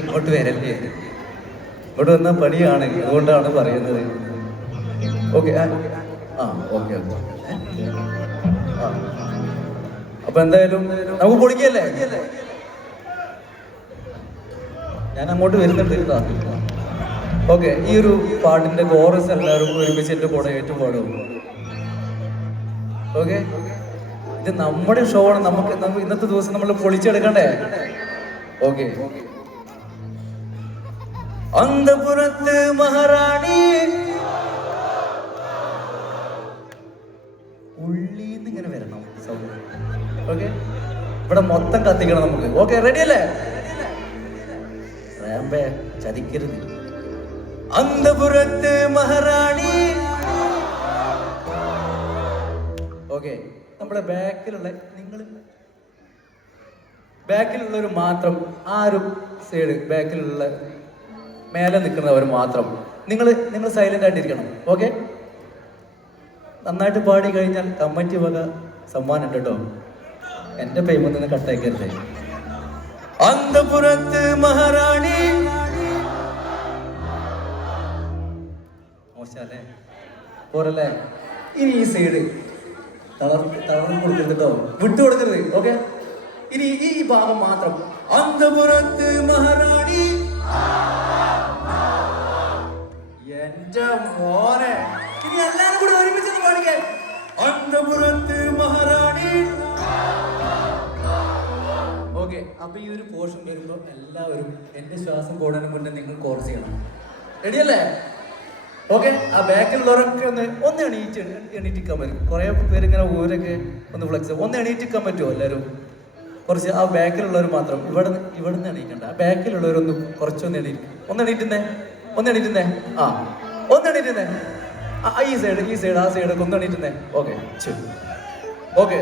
ഇങ്ങോട്ട് വരല്ലേ, ഇങ്ങോട്ട് വന്ന പണിയാണ്, അതുകൊണ്ടാണ് പറയുന്നത്. ഓക്കെ ആ ഓക്കെ ഓക്കെ. അപ്പൊ എന്തായാലും നമുക്ക് പൊളിക്കല്ലേ? ഞാൻ അങ്ങോട്ട് വരുന്നുണ്ട്. ഓക്കെ, ഈ ഒരു പാട്ടിന്റെ കോറസ് എല്ലാവരും ഒരുമിച്ച് എന്റെ കൂടെ ഏറ്റുപാടും. ഓക്കെ, ഇത് നമ്മുടെ ഷോ ആണ്, നമുക്ക് ഇന്നത്തെ ദിവസം നമ്മൾ പൊളിച്ചെടുക്കണ്ടേ? ഓക്കെ. അന്തപുരത്ത് മഹാറാണി ഉള്ളിന്ന് ഇങ്ങനെ വരണം സൗണ്ട്. ഓക്കെ, ഇവിടെ മൊത്തം കത്തിക്കണം നമുക്ക്. ഓക്കെ, റെഡി അല്ലേ? റാമ്പേ ചതിക്കരുത്. അന്തപുരത്ത് മഹാറാണി. ഓക്കെ, നമ്മുടെ ബാക്കിലുള്ളവർ മാത്രം, ആ ഒരു സൈഡ് ബാക്കിലുള്ള മേലെ നിൽക്കുന്നവർ മാത്രം നിങ്ങൾ സൈലന്റ് ആയിട്ടിരിക്കണം. ഓക്കെ, നന്നായിട്ട് പാടി കഴിഞ്ഞാൽ കമ്മിറ്റി വക സമ്മാനം ഉണ്ട് കേട്ടോ. എന്റെ പേയ്മെന്റ് നിന്ന് കട്ടാക്കരുത്. അന്തപുരത്ത് മഹാറാണി. മോശല്ലേ? പോരല്ലേ? ഇനി ഈ സൈഡ് തളർന്നു കൊടുക്കരുത്, വിട്ടു കൊടുക്കരുത്. ഓക്കെ, ഇനി ഈ ഭാഗം മാത്രം. അന്തപുരത്ത് മഹാറാണി. എന്റെ മോനെ, ഇനി എല്ലാരും കൂടി ഒരുമിച്ച് പാടിക്കാൻ. അന്തപുരത്ത് മഹാറാണി. ഓക്കെ, അപ്പൊ ഈ ഒരു പോർഷൻ വരുമ്പോ എല്ലാവരും എന്റെ ശ്വാസം പോടാനും മുന്നേ നിങ്ങൾ കോർസ് ചെയ്യണം. റെഡിയല്ലേ? ഓക്കെ, ആ ബാക്കിലുള്ളവരൊക്കെ ഒന്ന് എണീറ്റിക്കാൻ പറ്റും. കുറെ പേര് ഇങ്ങനെ ഊരൊക്കെ ഒന്ന് ഫ്ലെക്സ്, ഒന്ന് എണീറ്റിക്കാൻ പറ്റുമോ എല്ലാവരും? കുറച്ച് ആ ബാക്കിലുള്ളവർ മാത്രം, ഇവിടുന്ന് എണീക്കണ്ട. ആ ബാക്കിലുള്ളവരൊന്ന് കുറച്ചൊന്ന് എണീറ്റുന്നേ. ആ ഒന്ന് എണീറ്റുന്നേ. ഈ സൈഡ് ആ സൈഡൊക്കെ ഒന്ന് എണീറ്റുന്നേ. Okay okay.